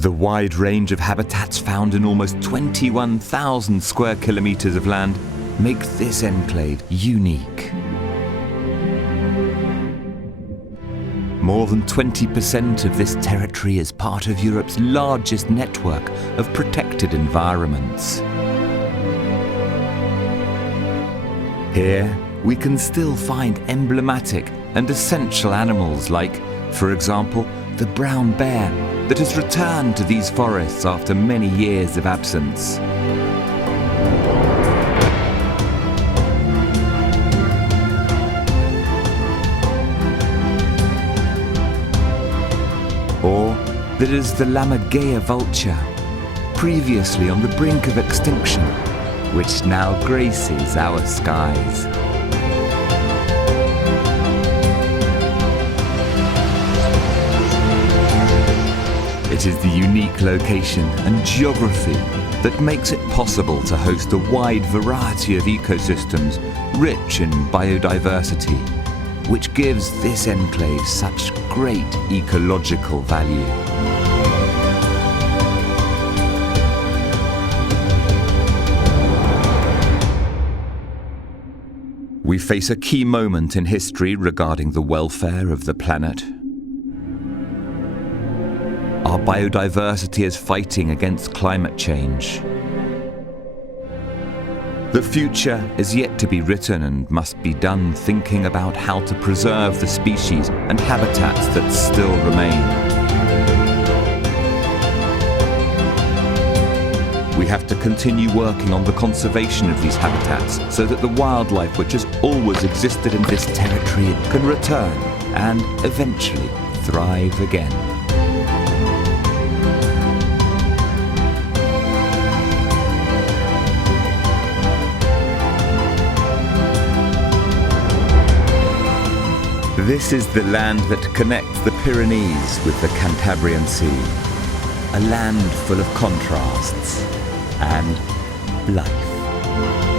The wide range of habitats found in almost 21,000 square kilometers of land make this enclave unique. More than 20% of this territory is part of Europe's largest network of protected environments. Here, we can still find emblematic and essential animals like, for example, the brown bear that has returned to these forests after many years of absence. Or there is the Lammergeier vulture, previously on the brink of extinction, which now graces our skies. It is the unique location and geography that makes it possible to host a wide variety of ecosystems rich in biodiversity, which gives this enclave such great ecological value. We face a key moment in history regarding the welfare of the planet. Our biodiversity is fighting against climate change. The future is yet to be written and must be done thinking about how to preserve the species and habitats that still remain. We have to continue working on the conservation of these habitats so that the wildlife which has always existed in this territory can return and eventually thrive again. This is the land that connects the Pyrenees with the Cantabrian Sea, a land full of contrasts and life.